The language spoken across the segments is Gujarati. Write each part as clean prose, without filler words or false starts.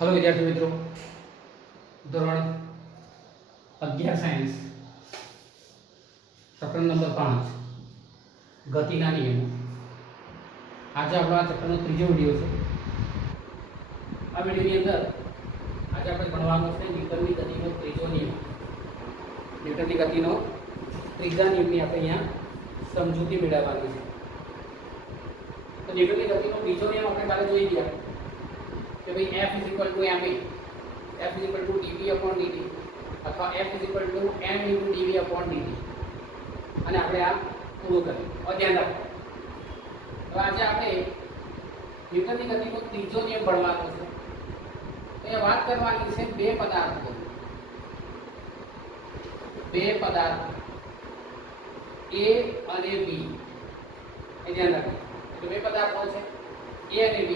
हेलो विद्यार्थी मित्रों, ધોરણ 11 સાયન્સ પ્રકરણ નંબર 5 ગતિના નિયમો. આજે આપણો આ ચેપ્ટરનો ત્રીજો વિડિયો છે. આ વિડિયોની અંદર આજે આપણે ભણવાનું છે ન્યૂટનની ગતિનો ત્રીજો નિયમ. ન્યૂટનની ગતિનો ત્રીજા નિયમની આપણે અહીંયા સમજૂતી મેળવવાની છે. તો ન્યૂટનની ગતિનો બીજો નિયમ આપણે કાલે જોઈ ગયા કે ભાઈ F = ma, F = dv/dt અથવા F = m/dv/dt. અને આપણે આ પૂરું કર્યું. હવે ધ્યાન રાખો, હવે આજે આપણે ન્યૂટનની ગતિનો ત્રીજો નિયમ ભણવાનો છે. તો એ વાત કરવાની છે બે પદાર્થો, A અને B. એ ધ્યાન રાખો, એટલે બે પદાર્થો છે A અને B.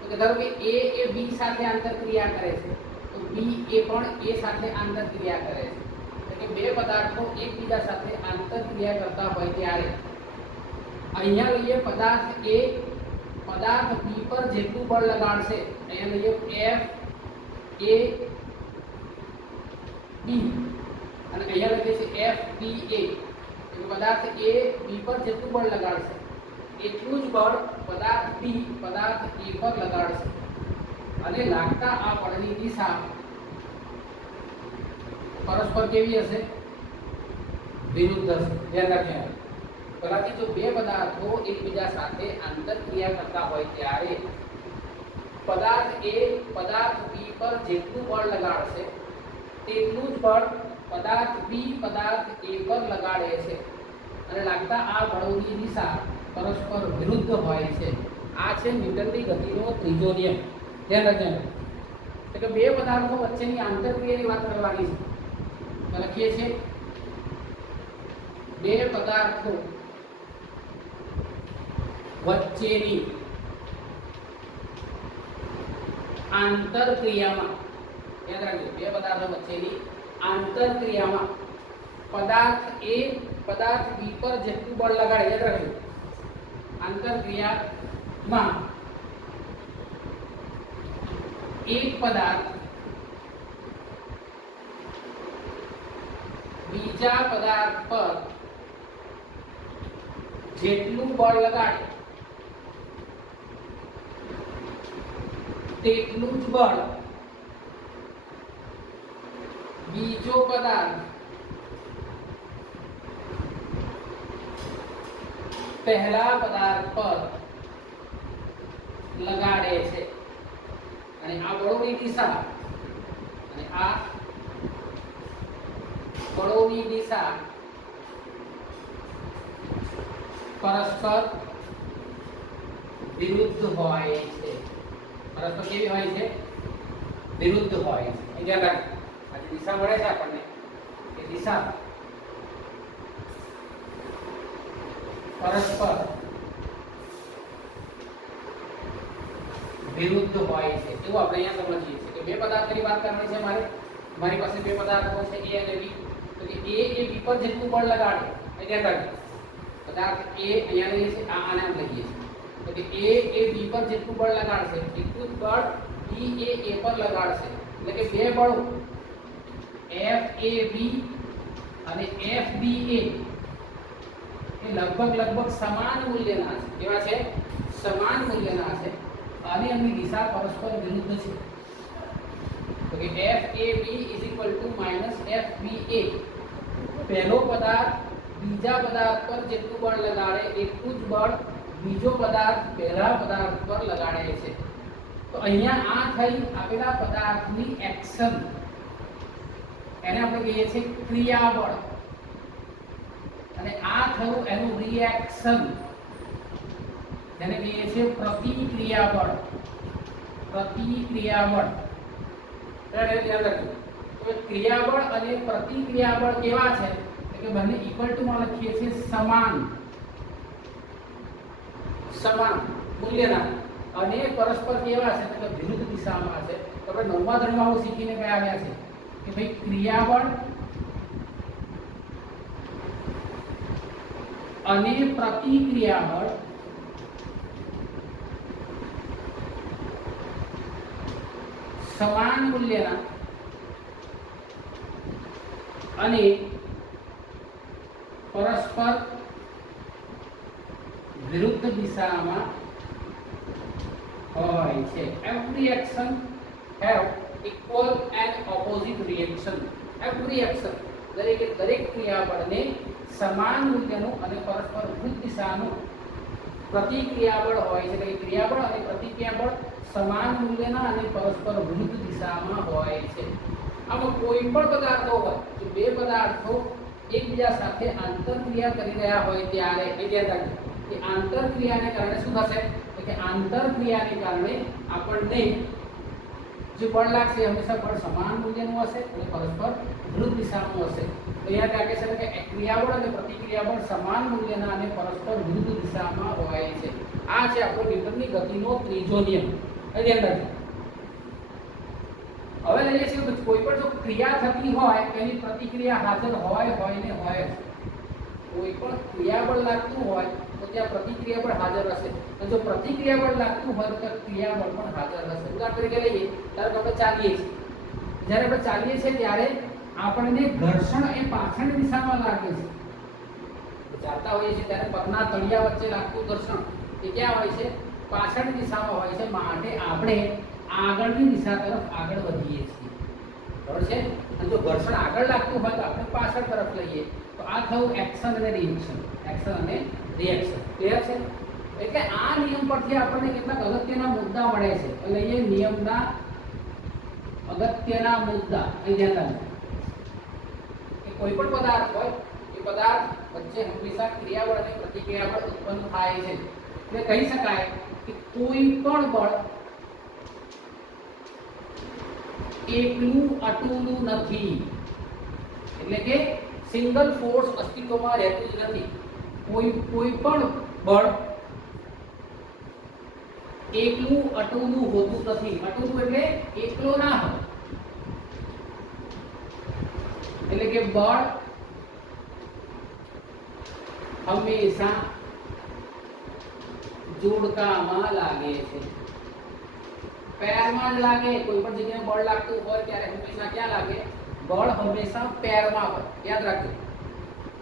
તો ધારો કે A એ B સાથે આંતરક્રિયા કરે છે, તો B એ પણ A સાથે આંતરક્રિયા કરે છે. એટલે કે બે પદાર્થો એકબીજા સાથે આંતરક્રિયા કરતા હોય ત્યારે અહીંયા લઈએ પદાર્થ A પદાર્થ B પર જેટલું બળ લગાડશે, અહીંયા લઈએ F A B અને અહીંયા લખીએ છીએ F B A. એટલે પદાર્થ A B પર જેટલું બળ લગાડશે એટલું જ બળ પદાર્થ B પદાર્થ A પર લગાડશે. અને લાગતા આ બળની દિશા પરસ્પર કેવી હશે? વિરુદ્ધ હશે. ધ્યાન રાખજો. પહેલાથી જો બે પદાર્થો એકબીજા સાથે આંતરક્રિયા કરતા હોય ત્યારે પદાર્થ A પદાર્થ B પર જેટલું બળ લગાડશે તેટલું જ બળ પદાર્થ B પદાર્થ A પર લગાડે છે. અને લાગતા આ બળોની દિશા પરસ્પર વિરુદ્ધ હોય છે. આ છે ન્યૂટનની ગતિનો ત્રીજો નિયમ. ધ્યાન રાખજો. એટલે કે બે પદાર્થો વચ્ચેની આંતરક્રિયાની વાત કરવાની છે. તો લખીએ છીએ બે પદાર્થો વચ્ચેની આંતરક્રિયામાં, યાદ રાખજો, બે પદાર્થો વચ્ચેની આંતરક્રિયામાં પદાર્થ A પદાર્થ B પર જેટલું બળ લગાડે, યાદ રાખજો, આંતરક્રિયામાં એક પદાર્થ બીજા પદાર્થ પર જેટલું બળ લગાડે તેટલું જ બળ બીજો પદાર્થ પહેલા પદાર્થ પર લગાડે છે. અને આ બળોની દિશા પરસ્પર વિરુદ્ધ હોય છે. પરસ્પર કેવી હોય છે? વિરુદ્ધ હોય છે. ધ્યાન રાખો, આ જે દિશા મળે છે આપણને એ દિશા પરસ્પર વિરુદ્ધ હોય છે. એવું આપણે અહીંયા સમજીએ છીએ કે બે પદાર્થોની વાત કરવાની છે. મારી પાસે બે પદાર્થો છે A અને B. તો કે A એ B પર જેટલું બળ લગાડે, ધ્યાન રાખજો, પદાર્થ A અહીંયા લઈએ છીએ, આને આમ લઈએ છીએ. તો કે A એ B પર જેટલું બળ લગાડશે એટલું જ બળ B એ A પર લગાડશે. એટલે કે બે બળો FAB અને FBA એ લગભગ સમાન મૂલ્યના છે. કેવા છે? સમાન મૂલ્યના છે. અને એમની દિશા પરસ્પર વિરુદ્ધ છે. તો કે FAB = FBA. પહેલો પદાર્થ બીજા પદાર્થ પર જેટલું બળ લગાડે એટલું જ બળ બીજો પદાર્થ પહેલા પદાર્થ પર લગાડે છે. તો અહીંયા આ થઈ આપેલા પદાર્થની એક્શન, એને આપણે કહીએ છીએ ક્રિયાબળ. અને આ થયું એનું રિએક્શન, જેને કહીએ છીએ પ્રતિક્રિયાબળ. ધ્યાન રાખજો. તો ક્રિયાબળ અને પ્રતિક્રિયાબળ કેવા છે? કે બંને ઇક્વલ ટુ માં લખીએ છીએ સમાન મૂલ્યના. અને પરસ્પર કેવા છે? તો વિરુદ્ધ દિશામાં છે. તો આપણે 9મા ધોરણમાં હું શીખીને ગયા આવ્યા છે કે ભાઈ ક્રિયાબળ અને પ્રતિક્રિયાબળ સમાન મૂલ્યના અને પરસ્પર વિરુદ્ધ દિશામાં હોય છે. Every action have equal and opposite reaction. Every action દરેક ક્રિયાબળને સમાન મૂલ્યનું અને પરસ્પર વિરુદ્ધ દિશાનું પ્રતિક્રિયાબળ હોય છે. એટલે ક્રિયાબળ અને પ્રતિક્રિયાબળ સમાન મૂલ્યના અને પરસ્પર વિરુદ્ધ દિશામાં હોય છે. આમાં કોઈ પણ પદાર્થો હોય, જો બે પદાર્થો એકબીજા સાથે આંતરક્રિયા કરી રહ્યા હોય ત્યારે એ ધ્યાન રાખજો કે આંતરક્રિયાને કારણે શું થશે? તો કે આંતરક્રિયાને કારણે આપણને જે બળ લાગશે હંમેશા બળ સમાન મૂલ્યનું હશે અને પરસ્પર વિરુદ્ધ દિશાનું હશે. તો યાદ રાખે છે કે ક્રિયાબળ અને પ્રતિક્રિયાબળ સમાન મૂલ્યના અને પરસ્પર વિરુદ્ધ દિશામાં હોય છે. આ છે આપણો ન્યૂટનની ગતિનો ત્રીજો નિયમ. ધ્યાન રાખજો. હવે લઈએ છીએ કોઈ પણ જો ક્રિયા થતી હોય એની પ્રતિક્રિયા હાજર હોય ને હોય. કોઈ પણ ક્રિયાબળ લાગતું હોય તો ત્યાં પ્રતિક્રિયાબળ હાજર હશે. અને જો પ્રતિક્રિયાબળ લાગતું હોય તો ત્યાં ક્રિયાબળ પણ હાજર હશે. ઉદાહરણ તરીકે લઈએ, ધારો કે આપણે ચાલીએ છીએ. જ્યારે આપણે ચાલીએ છીએ ત્યારે આપણને ઘર્ષણ એ પાછળની દિશામાં લાગે છે. ચાલતા હોઈએ છીએ ત્યારે પગના તળિયા વચ્ચે લાગતું ઘર્ષણ એ ક્યાં હોય છે? પાછળની દિશામાં હોય છે. માટે આપણે આગળની દિશા તરફ આગળ વધીએ છીએ. બરાબર છે? અને જો ઘર્ષણ આગળ લાગતું હોય તો આપણે પાછળ તરફ લઈએ. તો આ થયું એક્શન અને રિએક્શન. એક્શન અને રિએક્શન. ક્લિયર છે? એટલે આ નિયમ પરથી આપણને કેટલાક અગત્યના મુદ્દા મળે છે. એટલે એ નિયમના અગત્યના મુદ્દા અહીં ધ્યાન રાખજો કે કોઈ પણ પદાર્થ હોય એ પદાર્થ વચ્ચે હંમેશા ક્રિયાબળ અને પ્રતિક્રિયાબળ ઉત્પન્ન થાય છે. એટલે કહી શકાય કે કોઈ પણ બળ એકલું અટુલું નથી. એટલે કે સિંગલ ફોર્સ અસ્તિત્વમાં રહેતું જ નથી. કોઈ પણ બળ એકલું અટુલું હોતું નથી. અટુલું એટલે એકલો ના હોય. એટલે કે બળ હંમેશા જોડકામાં લાગે છે. પેરમાં જ લાગે. કોઈ પણ જગ્યાએ બળ લાગતું હોય ત્યારે હંમેશા ક્યાં લાગે? બળ હંમેશા પેરમાં હોય. યાદ રાખજો.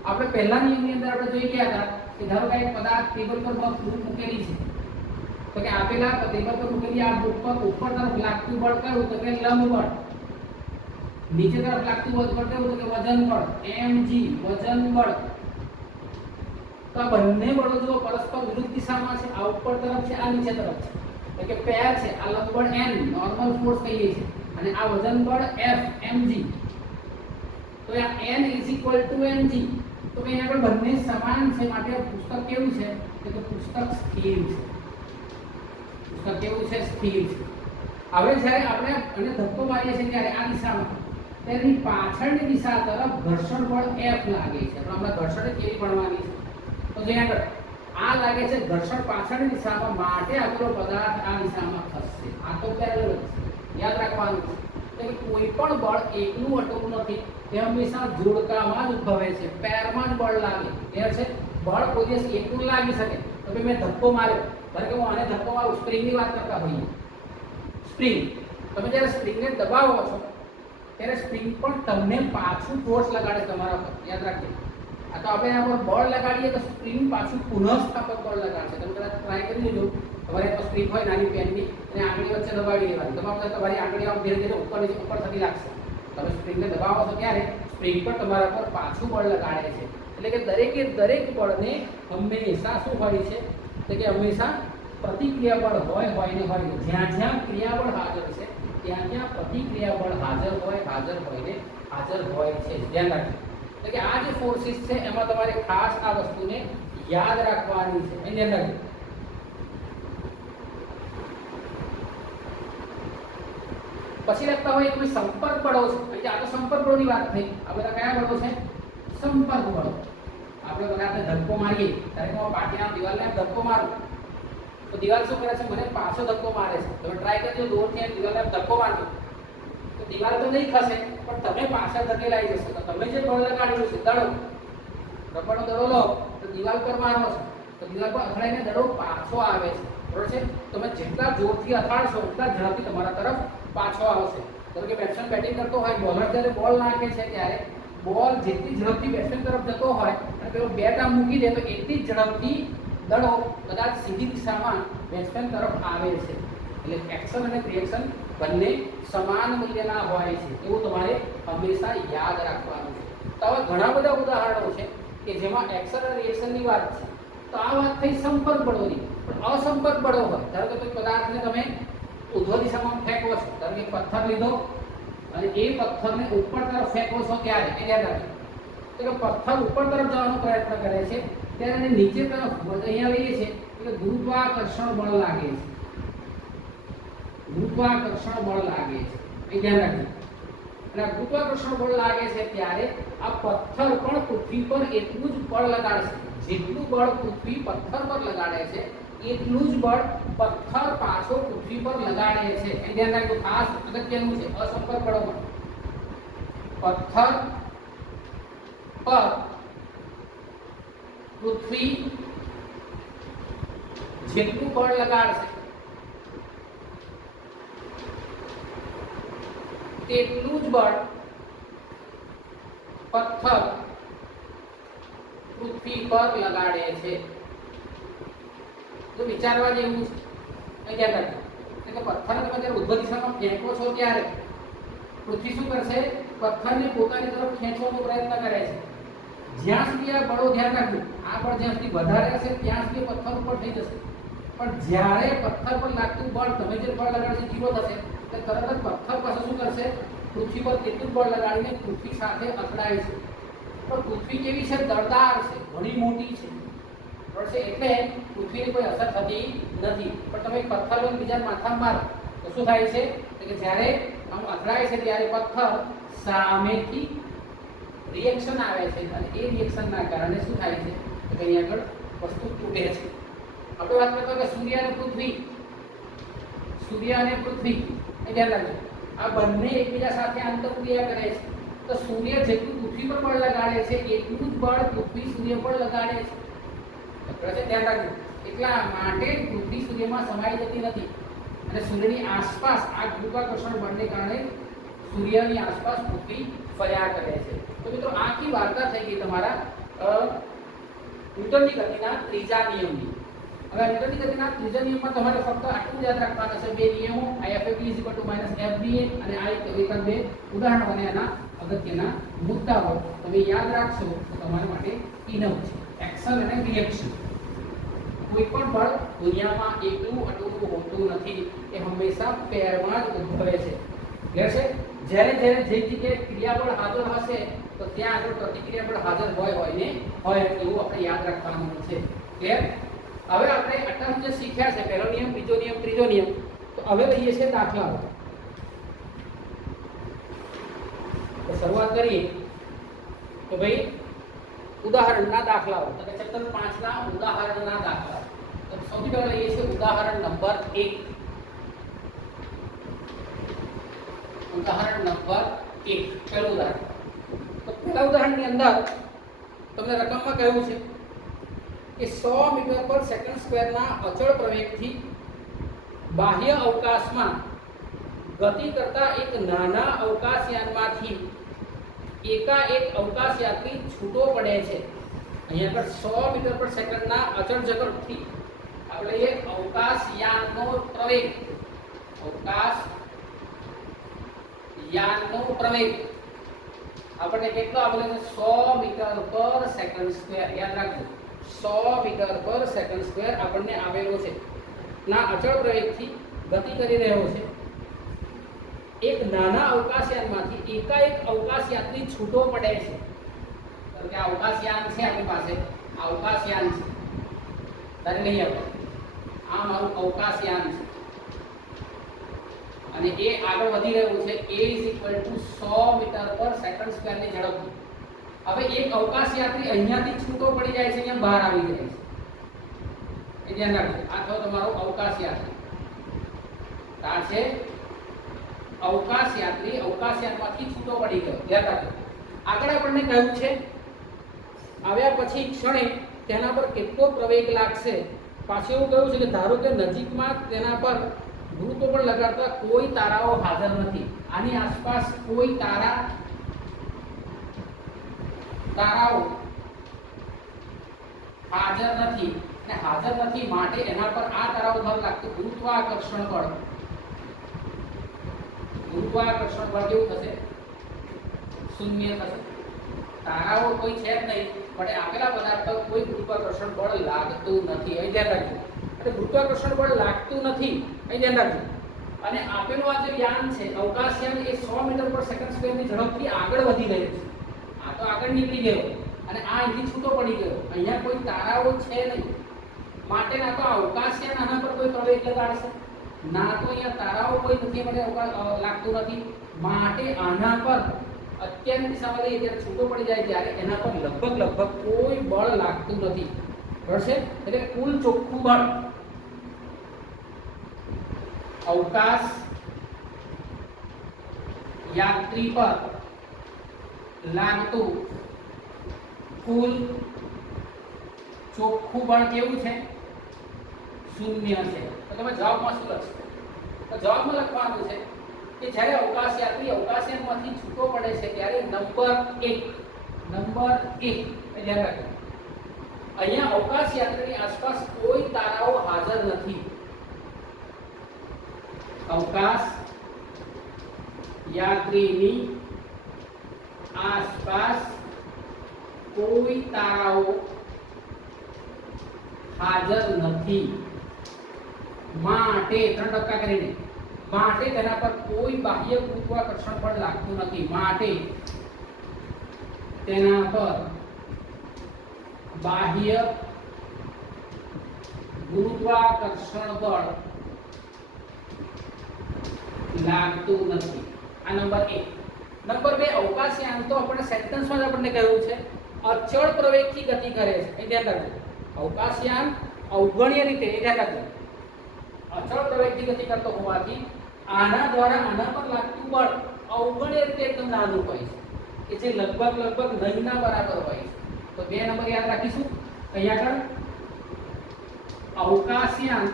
આપણે પહેલા નિયમની અંદર આપણે જોઈ ગયા હતા કે ધારો કે એક પદાર્થ ટેબલ પર બુક મૂકેલી છે. તો કે આપેલા ટેબલ પર મૂકેલી આ બુક પર ઉપર તરફ લાગતું બળ કયું? તો કે લંબ બળ. નીચે તરફ લાગતું બળ કયું? તો કે વજન બળ. mg વજન બળ. તો આ બંને બળો જો પરસ્પર વિરુદ્ધ દિશામાં છે. આ ઉપર તરફ છે, આ નીચે તરફ છે. એટલે કે પેર છે. આ લંબ બળ n નોર્મલ ફોર્સ કહીએ છીએ અને આ વજન બળ f mg. તો આ n mg. તો કે અહીંયા આગળ બંને સમાન છે. માટે પુસ્તક કેવું છે? કે પુસ્તક સ્થિર છે. પુસ્તક કેવું છે? સ્થિર છે. હવે જ્યારે આપણે આને ધક્કો મારીએ છીએ ત્યારે આ દિશામાં તેની પાછળની દિશા તરફ ઘર્ષણ બળ F લાગે છે. આપણે હમણાં ઘર્ષણ કેવી ભણવાની છે. તો જે આગળ આ લાગે છે ઘર્ષણ પાછળની દિશામાં, માટે આપણો પદાર્થ આ દિશામાં ખસશે. આ તો પેરેલલ છે. યાદ રાખવાનું છે કે કોઈ પણ બળ એકલું અટકતું નથી. તે હંમેશા જોડકામાં જ ઉદ્ભવે છે. પેરમાં જ બળ લાગે. ક્લિયર છે? બળ કોઈ દિવસ એકલું લાગી શકે. તો ભાઈ મેં ધક્કો માર્યો, ધારો કે હું આને ધક્કો મારું, સ્પ્રિંગની વાત કરતા હોઈએ. સ્પ્રિંગ, તમે જ્યારે સ્પ્રિંગને દબાવો છો ત્યારે સ્પ્રિંગ પણ તમને પાછું ફોર્સ લગાડે તમારા પર. યાદ રાખજો. આ તો આપણે એના પર બળ લગાડીએ તો સ્પ્રિંગ પાછું પુનઃસ્થાપક બળ લગાડશે. તમે કદાચ ટ્રાય કરી લેજો. તમારે એક સ્પ્રિંગ હોય નાની પેનની અને આંગળી વચ્ચે દબાવી દેવાની. તમારી આંગળી આમ ધીરે ધીરે ઉપર નીચે ઉપર થતી લાગશે. તમે સ્પ્રિંગને દબાવો છો ત્યારે સ્પ્રિંગ પણ તમારા પર પાછું બળ લગાડે છે. એટલે કે દરેક બળને હંમેશા શું હોય છે? તો કે હંમેશા પ્રતિક્રિયા બળ હોય ને હોય. જ્યાં જ્યાં ક્રિયાબળ હાજર છે ત્યાં ત્યાં પ્રતિક્રિયા બળ હાજર હોય ને હાજર હોય છે. ધ્યાન રાખજો. એટલે કે આ જે ફોર્સિસ છે એમાં તમારે ખાસ આ વસ્તુને યાદ રાખવાની છે. ધ્યાન રાખજો. પછી લખતા હોય કોઈ સંપર્ક બળો છે. આ તો સંપર્ક બળોની વાત થઈ. આ બધા કયા બળો છે? સંપર્ક બળો. આપણે બધાને ધક્કો મારીએ ત્યારે હું પાટીના દિવાલને ધક્કો મારું તો દિવાલ શું કરે છે? મને પાછો ધક્કો મારે છે. તમે ટ્રાય કરજો દૂરથી દિવાલને ધક્કો મારજો તો દિવાલ તો નહીં ખસે પણ તમે પાછળ ધકેલાઈ જશો. તો તમે જે બળ લગાડ્યું છે દડો, રબરનો દડો લો તો દિવાલ પર મારો છો તો દિવાલ પર અથડાઈને દડો પાછો આવે છે. બરોબર છે? તમે જેટલા જોરથી અથાડશો એટલા ઝડપથી તમારા તરફ પાછો આવશે. કારણ કે બેટ્સમેન બેટિંગ કરતો હોય, બોલર જ્યારે બોલ નાખે છે ત્યારે બોલ જેટલી ઝડપથી બેટ્સમેન તરફ જતો હોય અને પેલો બેટ આમ મૂકી દે તો એટલી ઝડપથી દડો કદાચ સીધી દિશામાં બેટ્સમેન તરફ આવે છે. એટલે એક્શન અને રિએક્શન બંને સમાન મૂલ્યના હોય છે, એવું તમારે હંમેશા યાદ રાખવાનું છે. તો આવા ઘણા બધા ઉદાહરણો છે કે જેમાં એક્શન અને રિએક્શનની વાત છે. તો આ વાત થઈ સંપર્ક બળોની. પણ અસંપર્ક બળો હોય, ધારો કે કોઈ પદાર્થને તમે ઉધ્વ દિશામાં ફેંકો છો, ધારો કે પથ્થર લીધો અને એ પથ્થરને ઉપર તરફ ફેંકો છો ત્યારે એ યાદ રાખજો તો કે પથ્થર ઉપર તરફ જવાનો પ્રયત્ન કરે છે ત્યારે એને નીચે તરફ અહીંયા લઈએ છે એટલે ગુરુત્વાકર્ષણ બળ લાગે છે. ગુરુત્વાકર્ષણ બળ લાગે છે એ ધ્યાન રાખજો. અને આ ગુરુત્વાકર્ષણ બળ લાગે છે ત્યારે આ પથ્થર પણ પૃથ્વી પર એટલું જ બળ લગાડશે. જેટલું બળ પૃથ્વી પથ્થર પર લગાડે છે એટલું જ બળ પથ્થર પાછો પૃથ્વી પર લગાડે છે. એ ધ્યાન રાખજો, ખાસ અગત્યનું છે. અસંપર્ક બળોમાં પથ્થર પર પૃથ્વી જેટલું બળ લગાડશે તેટલું જ બળ પથ્થર પૃથ્વી પર લગાડે છે. તો વિચારવા જેવું છે. ધ્યાન રાખજો કે પથ્થરને તમે જ્યારે ઉદ્ભવ દિશામાં ફેંકો છો ત્યારે પૃથ્વી શું કરશે? પથ્થરને પોતાની તરફ ખેંચવાનો પ્રયત્ન કરે છે. જ્યાં સુધી આ બળો, ધ્યાન રાખજો, આ બળ જ્યાં સુધી વધારે હશે ત્યાં સુધી પથ્થર ઉપર થઈ જશે. પણ જ્યારે પથ્થર પર લાગતું બળ તમે જે બળ લગાડશે 0 થશે એટલે તરત જ પથ્થર પાસે શું કરશે? પૃથ્વી પર તેટલું બળ લગાડીને પૃથ્વી સાથે અથડાય છે. પણ પૃથ્વી કેવી છે? દળદાર છે, ઘણી મોટી છે, બરાબર છે? એટલે પૃથ્વીની કોઈ અસર થતી નથી. પણ તમે પથ્થર લઈને બીજા માથામાં મારો તો શું થાય છે કે જ્યારે આમ અથડાય છે ત્યારે પથ્થર સામેથી રિએક્શન આવે છે અને એ રિએક્શનના કારણે શું થાય છે કે અહીં આગળ વસ્તુ તૂટે છે. આપણે વાત કરતા કે સૂર્ય અને પૃથ્વી, સૂર્ય અને પૃથ્વી એ ધ્યાન રાખજો, આ બંને એકબીજા સાથે આંતરક્રિયા કરે છે. તો સૂર્ય જેટલું પૃથ્વી પર બળ લગાડે છે એટલું જ બળ પૃથ્વી સૂર્ય પર લગાડે છે. ધ્યાન રાખજો. એટલા માટે પૃથ્વી સૂર્યમાં સમાઈ જતી નથી અને સૂર્યની આસપાસ આ ગુરુત્વાકર્ષણ બળને કારણે સૂર્યની આસપાસ પૃથ્વી ફર્યા કરે છે. તો મિત્રો આખી વાર્તા થઈ ગઈ તમારા ન્યૂટનની ગતિના ત્રીજા નિયમની. હવે ન્યૂટનની ગતિના ત્રીજા નિયમમાં તમારે ફક્ત આટલું યાદ રાખવાના છે, બે નિયમો, Fab = -Fba અને આ એક બે ઉદાહરણ અને એના અગત્યના મુદ્દાઓ તમે યાદ રાખશો તો તમારા માટે ઇનફ છે. એક્શન અને રિએક્શન, કોઈ પણ બળ દુનિયામાં એકલું અટૂટું હોતું નથી, એ હંમેશા પેરમાં જ ઉદ્ભવે છે. ક્લિયર છે? જ્યારે જ્યારે જે જગ્યાએ ક્રિયાબળ હાજર હશે તો ત્યાં આગળ પ્રતિક્રિયાબળ હાજર હોય ને હોય એવું આપણે યાદ રાખવાનું છે. ક્લિયર? હવે આપણે આટલા જે શીખ્યા છે, પહેલો નિયમ, બીજો નિયમ, ત્રીજો નિયમ, તો હવે લઈએ છીએ દાખલાઓ. તો શરૂઆત કરીએ તો ભાઈ ઉદાહરણના દાખલાઓ, તો ચેપ્ટર 5 ના ઉદાહરણના દાખલાઓ. તો સૌથી પહેલા લઈએ છીએ ઉદાહરણ નંબર 1. ઉદાહરણ નંબર 1, પહેલું ઉદાહરણ. તો પહેલા ઉદાહરણની અંદર તમને રકમમાં કહ્યું છે કે 100 મીટર પર સેકન્ડ સ્ક્વેરના અચળ પ્રવેગથી બાહ્ય અવકાશમાં ગતિ કરતા એક નાના અવકાશયાનમાંથી એકાએક અવકાશયાત્રી છૂટો પડે છે. અહીંયા પર 100 મીટર પર સેકન્ડના અચળ ઝડપથી આપણે એ અવકાશયાનનો પ્રવેગ, અવકાશયાનનો પ્રવેગ આપણને કેટલો આપેલો છે? 100 મીટર પર સેકન્ડ સ્ક્વેર. યાદ રાખજો, 100 મીટર પર સેકન્ડ સ્ક્વેર આપણને આવેલો છે. ના અચળ પ્રવેગથી ગતિ કરી રહ્યો છે. એક નાના અવકાશયાનમાંથી એકાએક અવકાશયાત્રી છૂટો પડે છે. તો કે અવકાશયાન છે આપણી પાસે, અવકાશયાન છે, તારે નહીં આવે, આ મારું અવકાશયાન છે અને એ આગળ વધી રહ્યું છે a = 100 મીટર પર સેકન્ડ સ્ક્વેરની ઝડપથી. હવે એક અવકાશયાત્રી અહીંયાથી છૂટો પડી જાય છે, અહીંયા બહાર આવી જાય છે. એ ધ્યાન રાખજો, આ તો તમારો અવકાશયાત્રી. આ છે અવકાશયાત્રી, અવકાશયાનમાંથી છૂટો પડી ગયો. ધ્યાન રાખજો. આગળ આપણને કહ્યું છે આવ્યા પછી ક્ષણે તેના પર કેટલો પ્રવેગ લાગશે પાછું એવું કહ્યું છે કે ધારો કે નજીકમાં તેના પર ગુરુત્વ બળ લગાડતા કોઈ તારાઓ હાજર નથી, આની આસપાસ કોઈ તારાઓ હાજર નથી, અને હાજર નથી માટે એના પર આ તારાઓ પર લાગતું ગુરુત્વાકર્ષણ બળ કેવું થશે? શૂન્ય થશે. તારાઓ કોઈ છે જ નહીં, પણ આપેલા પદાર્થ પર કોઈ ગુરુત્વાકર્ષણ બળ લાગતું નથી, અહીં ધ્યાન રાખજો. એટલે ગુરુત્વાકર્ષણ બળ લાગતું નથી, અહીં ધ્યાન રાખજો. અને આપેલું આ જે યાન છે અવકાશયાન એ 100 મીટર પર સેકન્ડ સ્ક્વેરની ઝડપથી આગળ વધી રહ્યું છે. આ તો આગળ નીકળી ગયો અને આ અહીંથી છૂટો પડી ગયો. અહીંયા કોઈ તારાઓ છે નહીં માટે ના તો અવકાશયાન આના પર કોઈ પ્રવેગ લગાડશે, ના તો અહીંયા તારાઓ કોઈ નથી માટે લાગતું નથી, માટે આના પર અત્યારની દિશામાં લઈએ જ્યારે છૂટો પડી જાય ત્યારે એના પર લગભગ કોઈ બળ લાગતું નથી. બરાબર છે? એટલે કુલ ચોખ્ખું બળ અવકાશ યાત્રી પર લાગતું કુલ ચોખ્ખું બળ કેવું છે? શૂન્ય છે. તો તમે જવાબમાં શું લખશો? તો જવાબમાં લખવાનું છે કે જ્યારે અવકાશ યાત્રી અવકાશયાનમાંથી છૂટો પડે છે ત્યારે નંબર 1 ધ્યાન રાખજો. અહીંયા અવકાશ યાત્રીની આસપાસ કોઈ તારાઓ હાજર નથી. અવકાશ યાત્રીની આસપાસ કોઈ તારાઓ હાજર નથી માટે 3 કરીને માટે તેના પર કોઈ બાહ્ય ગુરુત્વાકર્ષણ બળ લાગતું નથી, માટે તેના પર બાહ્ય ગુરુત્વાકર્ષણ બળ લાગતું નથી. આ નંબર 1. નંબર 2, અવકાશયાન તો આપણે સેન્ટેન્સમાં જ આપણને કહ્યું છે અચળ પ્રવેગથી ગતિ કરે છે, એ ધ્યાન રાખજો. અવકાશયાન અવગણ્ય રીતે, એ ધ્યાન રાખજો, અચળ પ્રવેગથી ગતિ કરતો હોવાથી આના દ્વારા આના પર લાગતું બળ અવગણ્ય રીતે એકદમ નાનું હોય છે, કે જે લગભગ નહીંના બરાબર હોય છે. તો 2 નંબર યાદ રાખીશું. અહીંયા આગળ અવકાશયાન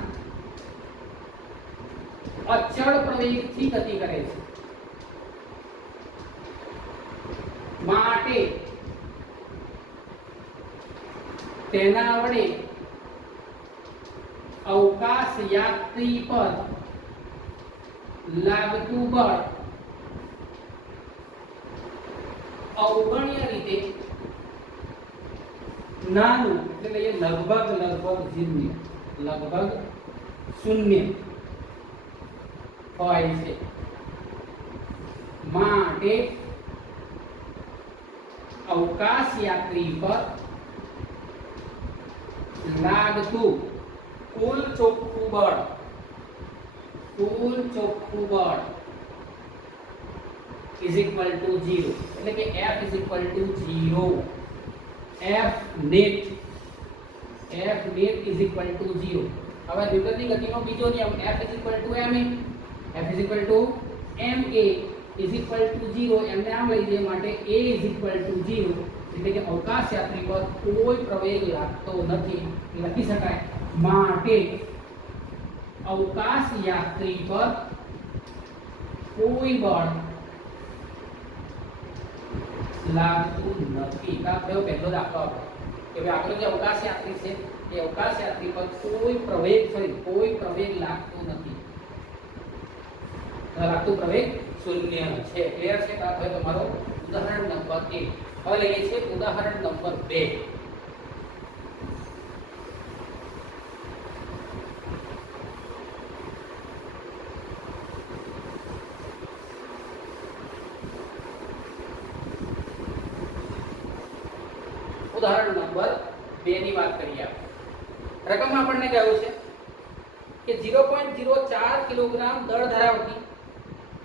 અચળ પ્રવેગથી ગતિ કરે છે માટે તેના વડે અવકાશ યાત્રી પર લાગતું બળ અવગણ્ય રીતે નાનું, એટલે લઈએ લગભગ શૂન્ય હોય છે. માટે અવકાશ યાત્રી પર લાગતું કુલ ચોખ્ખું બળ is equal to 0. એટલે કે F is equal to 0. F net is equal to 0. હવે ન્યૂટનની ગતિનો બીજો નિયમ F is equal to ma, F is equal to ma is equal to 0. એમને આમ લઈ જઈએ માટે a is equal to 0. એટલે કે અવકાશ યાત્રી પર કોઈ પ્રવેગ લાગતો નથી, લખી શકાય. માટે અવકાશ યાત્રી પર કોઈ બળ લાગતું નથી. પહેલો દાખલો આપો કે ભાઈ આપણો જે અવકાશ યાત્રી છે એ અવકાશ યાત્રી પર કોઈ પ્રવેગ લાગતો નથી, લાગતું પ્રવેગ શૂન્ય છે. ક્લિયર છે? આ થયો તમારો ઉદાહરણ નંબર 1. હવે લઈએ છીએ ઉદાહરણ નંબર 2. ઉદાહરણ નંબર 2 ની વાત કરીએ. રકમ આપણને કહ્યું છે કે 0.04 કિલોગ્રામ દળ ધરાવતી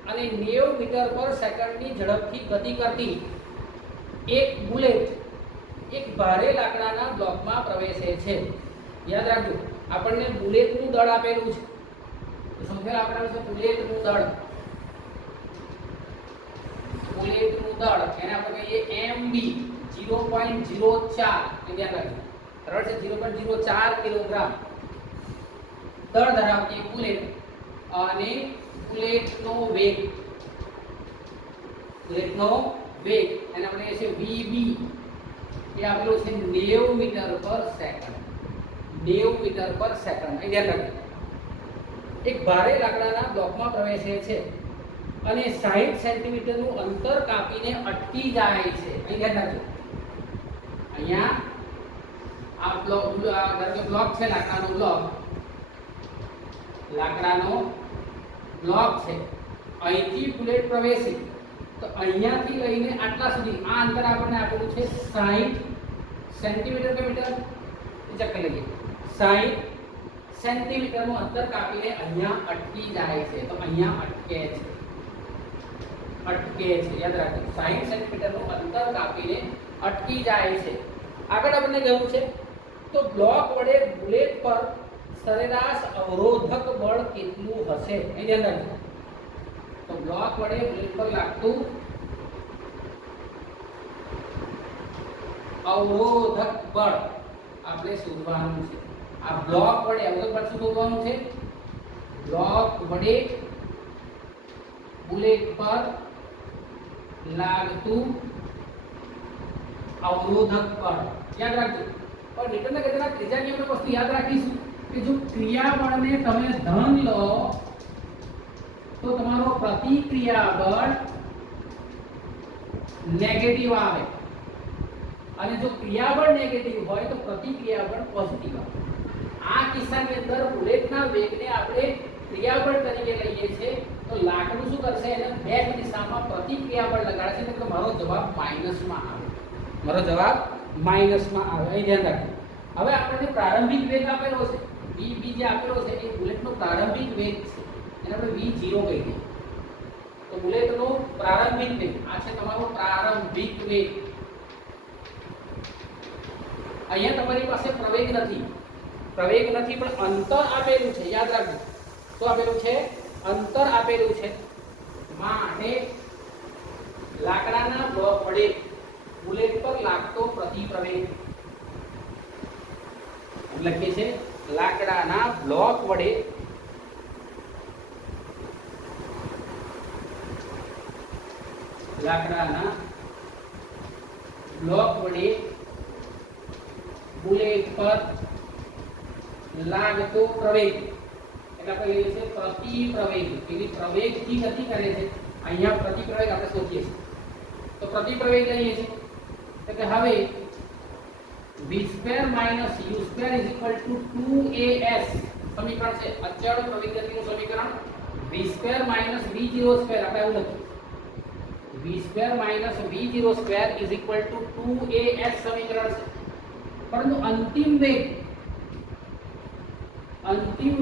અને 90 મીટર પર સેકન્ડની ઝડપથી ગતિ કરતી એક બુલેટ એક ભારે લાકડાના બ્લોકમાં પ્રવેશે છે. યાદ રાખજો, આપણને બુલેટનું દળ આપેલું છે. તો સમજેલા આપણા છે બુલેટનું દળ, એને આપણે કહીએ MB 0.04. ધ્યાન રાખજો, બરાબર છે? 0.04 કિલોગ્રામ દળ ધરાવતી બુલેટ અને બુલેટનો વેગ એને આપણે છે VB એ આપેલું છે 90 મીટર પર સેકન્ડ 90 મીટર પર સેકન્ડ. અહીં ધ્યાન રાખજો. એક ભારે લાકડાના બ્લોકમાં પ્રવેશે છે અને 60 સેન્ટીમીટરનું અંતર કાપીને અટકી જાય છે. અહીં ધ્યાન રાખજો. અહીંયા આ બ્લોક છે, લાકડાનો બ્લોક છે. અહીંથી બુલેટ પ્રવેશી તો અહીંયાથી લઈને આટલા સુધી આ અંતર આપણને આપેલું છે 60 સેન્ટીમીટર કે મીટર ચેક કરી લઈએ. 60 સેન્ટીમીટરનું અંતર કાપીને અહીંયા અટકી જાય છે. તો અહીંયા અટકે છે, યાદ રાખજો. 60 સેન્ટીમીટરનું અંતર કાપીને અટકી જાય છે. આગળ આપણને કહ્યું છે તો બ્લોક વડે બુલેટ પર સરેરાશ અવરોધક બળ કેટલું હશે? અહીં ધ્યાન રાખજો. તો બ્લોક વડે બુલેટ પર લાગતું અવરોધક બળ આપણે શોધવાનું છે. આ બ્લોક વડે અવરોધક બળ શું શોધવાનું છે? બ્લોક વડે બુલેટ પર લાગતું અવરોધક બળ યાદ રાખજો. પણ ન્યૂટનના કાયદાના ત્રીજા નિયમની વસ્તુ યાદ રાખીશું કે જો ક્રિયાબળને તમે ધન લો તો તમારો પ્રતિક્રિયાબળ નેગેટિવ આવે અને જો ક્રિયાબળ નેગેટિવ હોય તો પ્રતિક્રિયાબળ પોઝિટિવ આવે. આ કિસ્સાની અંદર બુલેટના વેગને આપણે ક્રિયાબળ તરીકે લઈએ છીએ તો લાકડું શું કરશે? એને બેક દિશામાં પ્રતિક્રિયાબળ લગાડશે એટલે મારો જવાબ માઈનસમાં આવે. અહીં ધ્યાન રાખજો. હવે આપણને પ્રારંભિક વેગ આપેલો છે VB જે આપેલો છે એ બુલેટનો પ્રારંભિક વેગ છે. એને આપણે V0 કહી દઈએ. તો બુલેટનો પ્રારંભિક વેગ આ છે તમારો પ્રારંભિક વેગ. અહીંયા તમારી પાસે પ્રવેગ નથી પણ અંતર આપેલું છે. યાદ રાખજો. શું આપેલું છે? અંતર આપેલું છે. માટે લાકડાના બ્લોક વડે બુલેટ પર લાગતો પ્રતિપ્રવેગ લખીએ છે લાકડાના બ્લોક વડે બુલેટ પર લાગતો પ્રવેગ એટલે આપણે લઈએ છીએ પ્રતિપ્રવેગ. એની પ્રવેગથી ગતિ કરે છે. અહીંયા પ્રતિપ્રવેગ આપણે શોધીએ છીએ. તો પ્રતિપ્રવેગ લઈએ છીએ એટલે હવે v² - u² = 2as સમીકરણ છે. અચળ પ્રવેગ ગતિનું સમીકરણ v² - v02 આપણે એવું લખ્યું. v² - v02 = 2as સમીકરણ છે. પરંતુ અંતિમ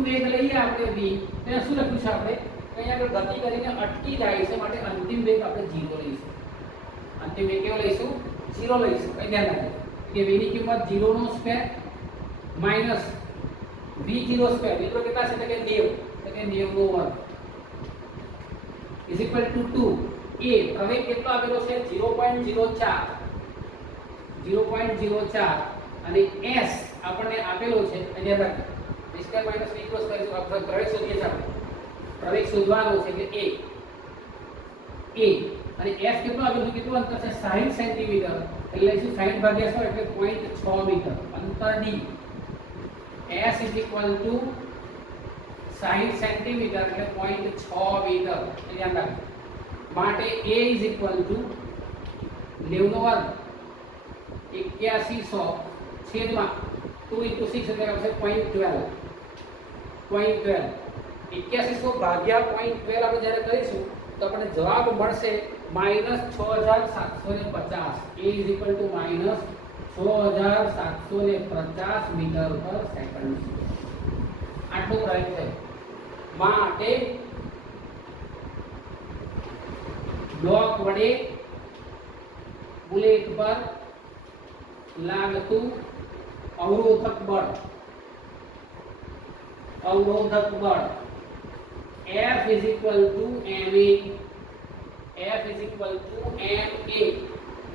વેગ લઈએ આપણે v તેને શું લખ્યું છે? આપણે અહીંયા આગળ ગતિ કરીને અટકી જાય છે માટે અંતિમ વેગ આપણે 0 લઈશું. અંતિમ વેગ કેવો લઈશું? 0 લઈશું. કઈ ધ્યાન રાખજો કે v ની કિંમત 0 નો સ્ક્વેર માઈનસ v0 સ્ક્વેર. મિત્રો કેટલા છે? કે 90 એટલે કે 90 નો વર્ગ = 2. a પ્રવેગ કેટલો આપેલો છે? 0.04 અને s આપણને આપેલો છે. ધ્યાન રાખજો. v² - v02 આપણે પ્રવેગ શોધીએ છીએ. પ્રવેગ શોધવાનો છે એટલે a અને s કેટલો આપેલું છે? કેટલું અંતર છે? 60 સેન્ટીમીટર એટલે લઈશું 60 ભાગ્યા 100 એટલે 0.6 મીટર અંતર d. s = 60 સેન્ટીમીટર એટલે 0.6 મીટર. ધ્યાન રાખજો. માટે a = 90 નો વર્ગ 8100 છેદમાં 2 * 6 એટલે આવશે 0.12. 8100 ભાગ્યા 0.12 આપણે જ્યારે કરીશું તો આપણને જવાબ મળશે -6750. a = -6750 મીટર પર સેકન્ડ. આટલું પ્રયોગ છે. માટે બ્લોક વડે બુલેટ પર લાગતું અવરોધક બળ F = ma.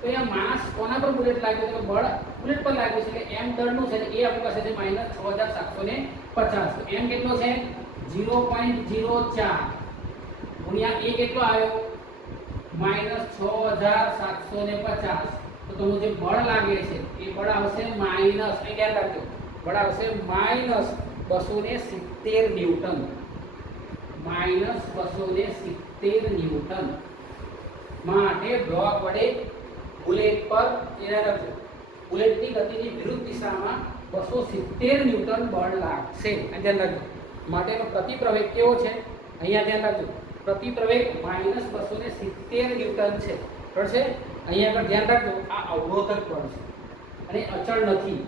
તો અહીંયા માસ કોના પર બુલેટ લાગ્યો? તો બળ બુલેટ પર લાગ્યું છે એટલે m દળનું છે એ આપણી પાસે છે -6750. તો m કેટલો છે 0.04 ગુણ્યા a કેટલો આવ્યો -6750. તો તમારું જે બળ લાગે છે એ બળ આવશે માઈનસ, એ યાદ રાખજો, બળ આવશે -270 ન્યૂટન, -270 ન્યૂટન. માટે બ્લોક વડે બુલેટ પર એના રાખજો, બુલેટની ગતિની વિરુદ્ધ દિશામાં 270 ન્યૂટન બળ લાગશે. ધ્યાન રાખજો. માટેનો પ્રતિપ્રવેગ કેવો છે અહીંયા ધ્યાન રાખજો, પ્રતિપ્રવેગ -270 ન્યૂટન છે. બરાબર છે. અહીંયા આગળ ધ્યાન રાખજો, આ અવરોધક બળ છે અને અચળ નથી.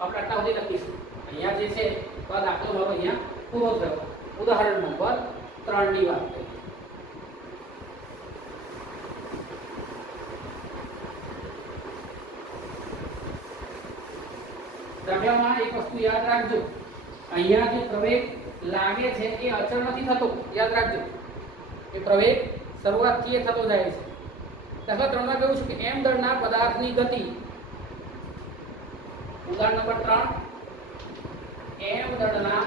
આપણે આટલા સુધી લખીશું. અહીંયા જે છે તો આ દાખલો મારો અહીંયા પૂરો થયો. ઉદાહરણ નંબર 3 ની વાત કરીએ. દાખલામાં એક વસ્તુ યાદ રાખજો, અહીંયા જે પ્રવેગ લાગે છે એ અચળ નથી થતો. યાદ રાખજો, એ પ્રવેગ શરૂઆતથી એ થતો જાય છે. દાખલા 3 માં કહ્યું છે કે m દળના પદાર્થની ગતિ, ઉદાહરણ નંબર 3, m દળના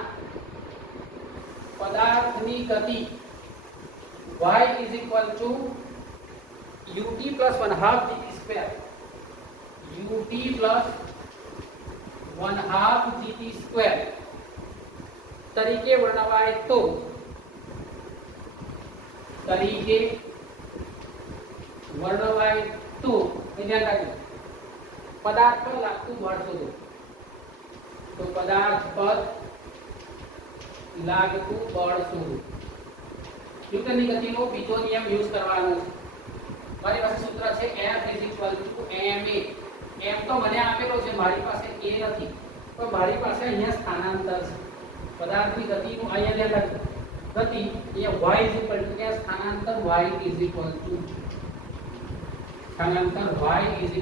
પદાર્થની ગતિ y is equal to ut plus 1/2 gt square, ut plus 1/2 gt square તરીકે વર્ણવાય તો, તરીકે વર્ણવાય તો ધ્યાન રાખજો, પદાર્થ પર લાગતું બળ શોધો. તો પદાર્થ પર લાગતું બળ શોધો. ન્યૂટનની ગતિનો બીજો નિયમ યુઝ કરવાનો છે. મારી પાસે સૂત્ર છે F = ma. m તો મને આપેલો છે, મારી પાસે a નથી, તો મારી પાસે અહીંયા સ્થાનાંતર છે. પદાર્થની ગતિનું અહીંયા ધ્યાન રાખજો, ગતિ અહીંયા y કે સ્થાનાંતર y સ્થાનાંતર y ut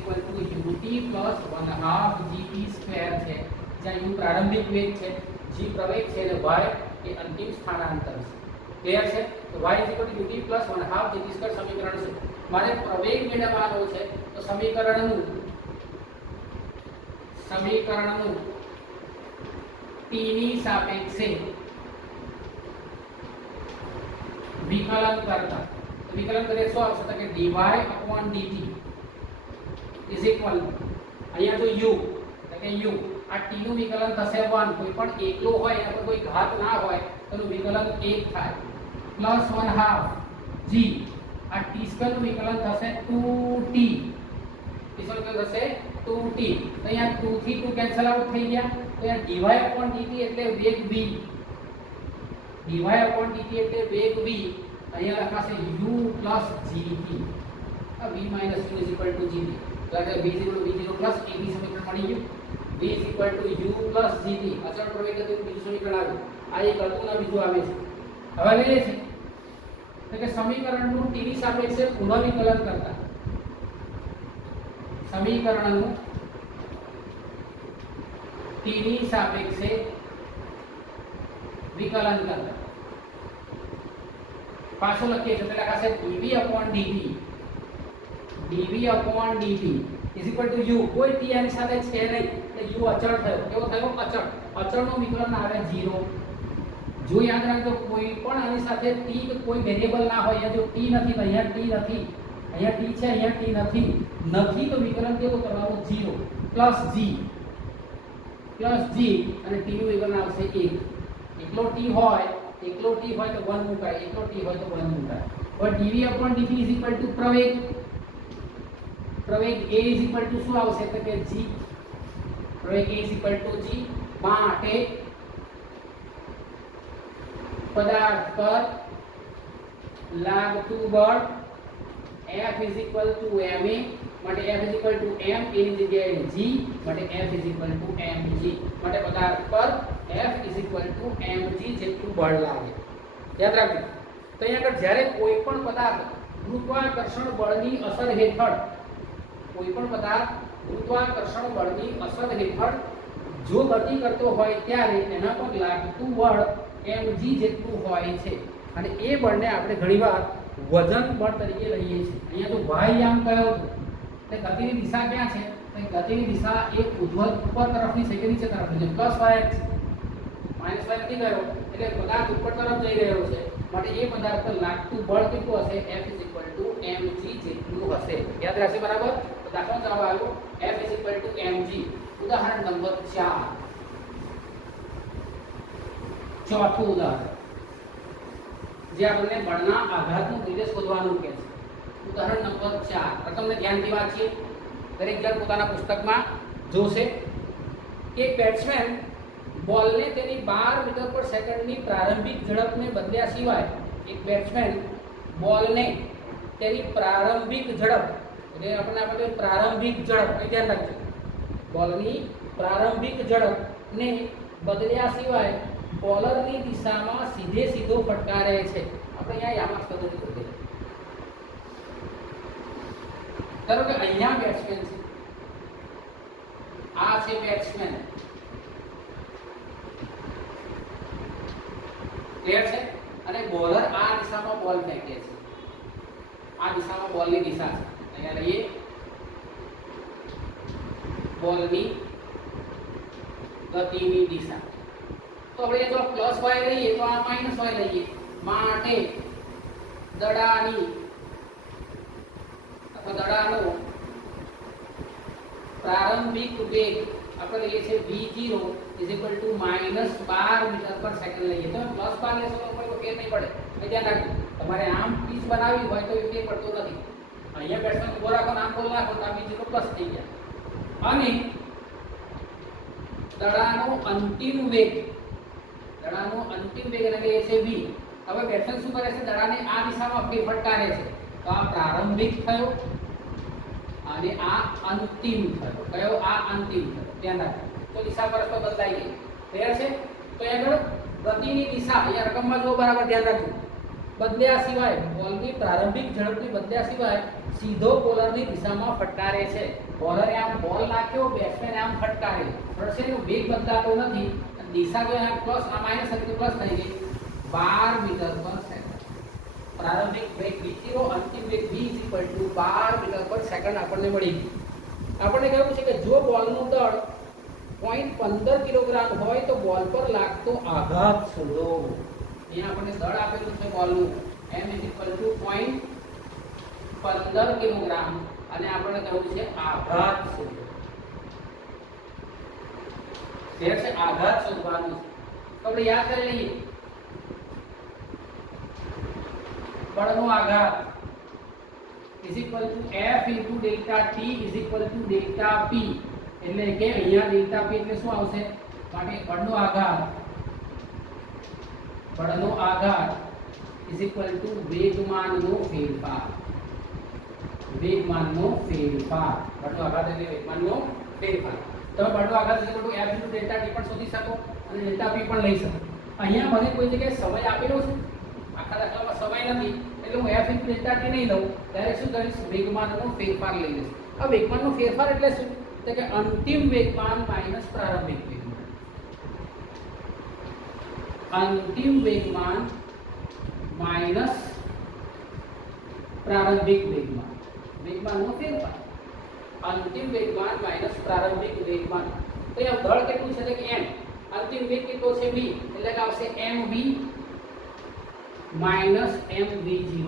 plus 1/2 gt square છે. જ્યાં u પ્રારંભિક વેગ છે, g પ્રવેગ છે અને y એ અંતિમ સ્થાનાંતર છે. ક્લિયર છે? તો y ut plus 1/2 gt square સમીકરણ છે. મારે પ્રવેગ મેળવવાનો છે, તો સમીકરણનું t ની સાપેક્ષે વિકલન કરતા, તો વિકલન કરીએ શું આવશે? તો કે dy/dt is equal, અહીંયા જો u, તો કે u આ t નું વિકલન થશે 1, કોઈ પણ એકલો હોય એના પર કોઈ ઘાત ના હોય તો એનું વિકલન 1 થાય, પ્લસ 1/2 g આ t² નું વિકલન થશે 2t, t² થશે 2t. તો અહીંયા 2 થી 2 કેન્સલ આઉટ થઈ ગયા, તો અહીંયા dy/dt એટલે વેગ v, dy/dt એટલે વેગ v, અહીંયા લખાશે u plus gt. આ v minus u is equal to gt, એટલે v is equal to v0 plus ab સમીકરણ મળી ગયું. v is equal to u plus gt, અચળ પ્રવેગ ગતિનું બીજું સમીકરણ આવ્યું. આ એક હતું ને બીજું આવે છે. હવે લઈએ છે તો કે સમીકરણનું t ની સાપેક્ષે પુનઃવિકલન કરતા, સમીકરણનું t ની સાપેક્ષે વિકલન કરતા પાછું લખીએ તો પેલા લખાશે dv/dt is equal to u, કોઈ t આની સાથે છે નહીં એટલે u અચળ થયો. કેવો થયો? અચળ. અચળનું વિકલન આવે 0. જો યાદ રાખજો, કોઈ પણ આની સાથે t કે કોઈ વેરીએબલ ના હોય, અહીંયા જો t નથી તો અહીંયા t નથી, અહીંયા t છે અહીંયા t નથી તો વિકલન કેવું કરવાનું? 0 પ્લસ g અને t નું વિકલન આવશે 1. એકલો t હોય તો 1 મુકાય, એકલો t હોય તો 1 મુકાય. હવે dv/dt is equal to પ્રવેગ a is equal to શું આવશે? તો કે g, પ્રવેગ a is equal to g. માટે પદાર્થ પર લાગતું બળ F is equal to ma, માટે F is equal to m, a ની જગ્યાએ g, માટે F is equal to mg. માટે પદાર્થ પર F is equal to mg જેટલું બળ લાગે. યાદ રાખજો. તો અહીંયા આગળ જ્યારે કોઈ પણ પદાર્થ ગુરુત્વાકર્ષણ બળની અસર હેઠળ, કોઈ પણ પદાર્થ ગુરુત્વાકર્ષણ બળની અસર હેઠળ જો ગતિ કરતો હોય ત્યારે એના પર લાગતું બળ mg જેટલું હોય છે. અને એ બળને આપણે ઘણીવાર વજન બળ તરીકે લઈએ છીએ. અહીંયા જો y આમ કયો એટલે ગતિની દિશા ક્યાં છે? તો ગતિની દિશા એક ઉપર તરફની છે કે નીચે તરફની છે, પ્લસ વાય માઇનસ વાય નથી ગયો એટલે પદાર્થ ઉપર તરફ જઈ રહ્યો છે, માટે એ પદાર્થ પર લાગતું બળ કેટલું હશે? F mg જેટલું હશે. યાદ રાખજો બરાબર. તો દાખલાનો જવાબ આવ્યો F mg. ઉદાહરણ નંબર 4. ચોથું ઉદાહરણ જે આપણને બળના આઘાતનું મૂલ્ય શોધવાનું કહે છે. ઉદાહરણ નંબર 4 રકમને ધ્યાનથી વાંચીએ. દરેક જણ પોતાના પુસ્તકમાં જોશે કે બેટ્સમેન બોલને તેની 12 મીટર પર સેકન્ડની પ્રારંભિક ઝડપને બદલ્યા સિવાય એક બેટ્સમેન બોલને તેની પ્રારંભિક ઝડપ એટલે આપણે પ્રારંભિક ઝડપ એ ધ્યાન રાખજો. બોલની પ્રારંભિક ઝડપને બદલ્યા સિવાય બોલરની દિશામાં સીધો ફટકારે છે. આપણે અહીંયા યામાસ પદ્ધતિ કરીએ. ધારો કે અહીંયા બેટ્સમેન છે, આ છે બેટ્સમેન, ક્લિયર છે? અને બોલર આ દિશામાં બોલ ફેંકે છે. આ દિશામાં બોલની દિશા છે. અહીંયા લઈએ બોલની ગતિની દિશા. તો આપણે જો પ્લસ y લઈએ તો આ માઈનસ y લઈએ. માટે દડાની અથવા દડાનો પ્રારંભિક વેગ આપણે લઈએ છીએ v0 -12 મીટર પર સેકન્ડ લઈએ. તો પ્લસ 12 લેશો તો કોઈ ફેર નહીં પડે. ધ્યાન રાખજો. તમારે આમ પીચ બનાવી હોય તો ફેર પડતો નથી. અહીંયા બેટ્સમેન ઉભો રાખો આમ બોલ નાખો તો આ v0 પ્લસ થઈ ગયા. અને દડાનો અંતિમ વેગ એટલે કે છે v. હવે બેટ્સમેન શું કરે છે? દડાને આ દિશામાં ફટકારે છે. તો આ પ્રારંભિક થયો અને આ અંતિમ થયો. કયો? આ અંતિમ થયો. ધ્યાન રાખો. તો દિશા પરસ્પર બદલાઈ ગઈ. ક્લિયર છે? તો આગળ ગતિની દિશા અહીંયા રકમમાં જો બરાબર ધ્યાન રાખજો. બદલ્યા સિવાય બોલની પ્રારંભિક ઝડપની બદલ્યા સિવાય સીધો બોલરની દિશામાં ફટકારે છે. બોલરે આમ બોલ નાખ્યો, બેટ્સમેન આમ ફટકારે. પ્રશ્નનો વેગ બદલાતો નથી. દિશા જો આ પ્લસ આ માઈનસ હતી પ્લસ થઈ ગઈ. 12 મીટર પર સેકન્ડ. પ્રારંભિક વેગ v0, અંતિમ વેગ v 12 મીટર પર સેકન્ડ આપણને મળી ગયું. આપણને કહ્યું છે કે જો બોલનું દળ 0.15 કિલોગ્રામ હોય તો બોલ પર લાગતો આઘાત શોધો. અહીંયા આપણને દળ આપેલું છે બોલનું m 0.15 કિલોગ્રામ અને આપણને કહ્યું છે આઘાત શોધો. છે આઘાત શોધવાનું છે. તો આપણે યાદ કરી લઈએ. બળનો આઘાત F × delta T = delta P. એટલે કે અહીંયા ડેલ્ટા P એટલે શું આવશે? માટે બળનો આઘાત વેગમાનનો ફેરફાર. વેગમાનનો ફેરફાર. બળનો આઘાત એટલે વેગમાનનો ફેરફાર. તમે બળનો આઘાત F × ડેલ્ટા T પણ શોધી શકો અને ડેલ્ટા P પણ લઈ શકો. અહીંયા મને કોઈ જગ્યાએ સમય આપેલો છે, આખા દાખલામાં સમય નથી એટલે હું F × ડેલ્ટા T નહીં લઉં. ડાયરેક્ટ શું કરીશ? વેગમાનનો ફેરફાર લઈ લઈશ. આ વેગમાનનો ફેરફાર એટલે શું? તો કે અંતિમ વેગમાન માઈનસ પ્રારંભિક વેગમાન. અંતિમ વેગમાન માઈનસ પ્રારંભિક વેગમાન. વેગમાનનો ફેરફાર. અંતિમ વેગમાન માઈનસ પ્રારંભિક વેગમાન. તો અહીંયા દળ કેટલું છે કે m. અંતિમ વેગ કેટલો છે v. એટલે કે આવશે mv minus mv0.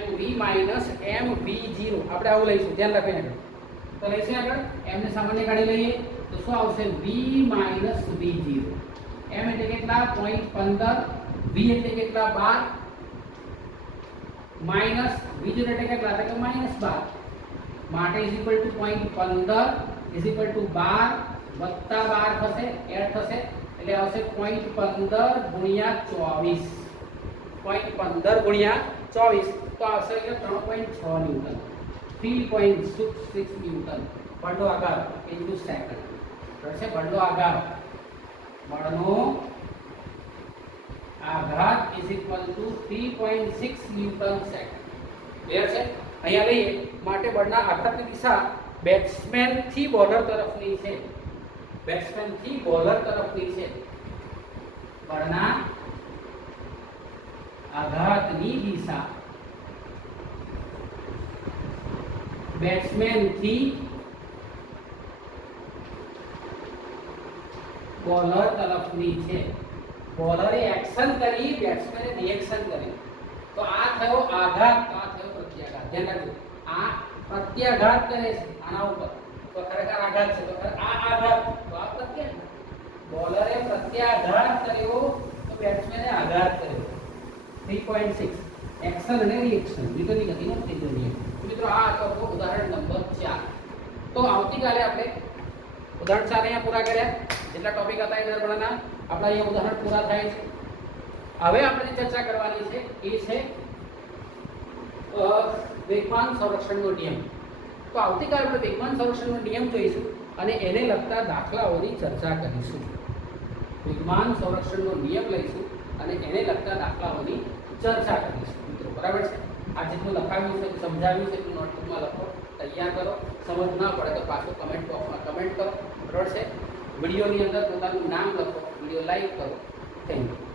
mv minus mv0 આપણે આવું લઈશું. ધ્યાન રાખીને તો લઈશું આગળ m ને સામાન્ય કાઢી લઈએ તો શું આવશે? v minus v0. m એટલે કેટલા? 0.15. v એટલે કેટલા? 12 માઈનસ v0 એટલે કેટલા? તો કે -12. માટે =0.15 = 12 વત્તા 12 થશે, એડ થશે એટલે આવશે 0.15 × 24. 0.15 × 24 તો આવશે એટલે 3.6 ન્યૂટન. 3.66 ન્યૂટન. બળનો આઘાત ઇન્ટુ સેકન્ડ. બરાબર છે? બળનો આઘાત = 3.6 ન્યૂટન સેકન્ડ. ક્લિયર છે? અહીંયા લઈએ. માટે બળના આઘાતની દિશા બેટ્સમેન થી બોલર તરફની છે. બેટ્સમેન થી બોલર તરફની છે. બળના આઘાતની દિશા બેટ્સમેન થી બોલર તરફની છે. બોલરે એક્શન કરી, બેટ્સમેને રિએક્શન કર્યું. તો આ થયો આઘાત, આ થયો પ્રત્યાઘાત. ધ્યાન રાખજો, આ પ્રત્યાઘાત કરે છે આના ઉપર, તો ખરેખર આઘાત છે. તો આ આઘાત, તો આ પ્રત્યાઘાત. બોલરે પ્રત્યાઘાત કર્યો તો બેટ્સમેને આઘાત કર્યો. 3.6 એક્શન અને રિએક્શન વિગતની ગતિનો ત્રીજો નિયમ. મિત્રો આ હતો ઉદાહરણ નંબર 4. તો આવતીકાલે આપણે ઉદાહરણ 4 અહીંયા પૂરા કર્યા. જેટલા ટોપિક હતા એ દરમિયાનના આપણા અહીંયા ઉદાહરણ પૂરા થાય છે. હવે આપણે જે ચર્ચા કરવાની છે એ છે વેગમાન સંરક્ષણનો નિયમ. તો આવતીકાલે આપણે વેગમાન સંરક્ષણનો નિયમ જોઈશું અને એને લગતા દાખલાઓની ચર્ચા કરીશું. વેગમાન સંરક્ષણનો નિયમ લઈશું અને એને લગતા દાખલાઓની ચર્ચા કરીશું. મિત્રો બરાબર છે. આ જેટલું લખાવ્યું છે, સમજાવ્યું છે, એટલું નોટબુકમાં લખો, તૈયાર કરો. સમજ ના પડે તો પાછું કમેન્ટ બોક્સમાં કમેન્ટ કરો. બરાબર છે. વિડીયોની અંદર પોતાનું નામ લખો, વિડીયો લાઈક કરો. Thank you.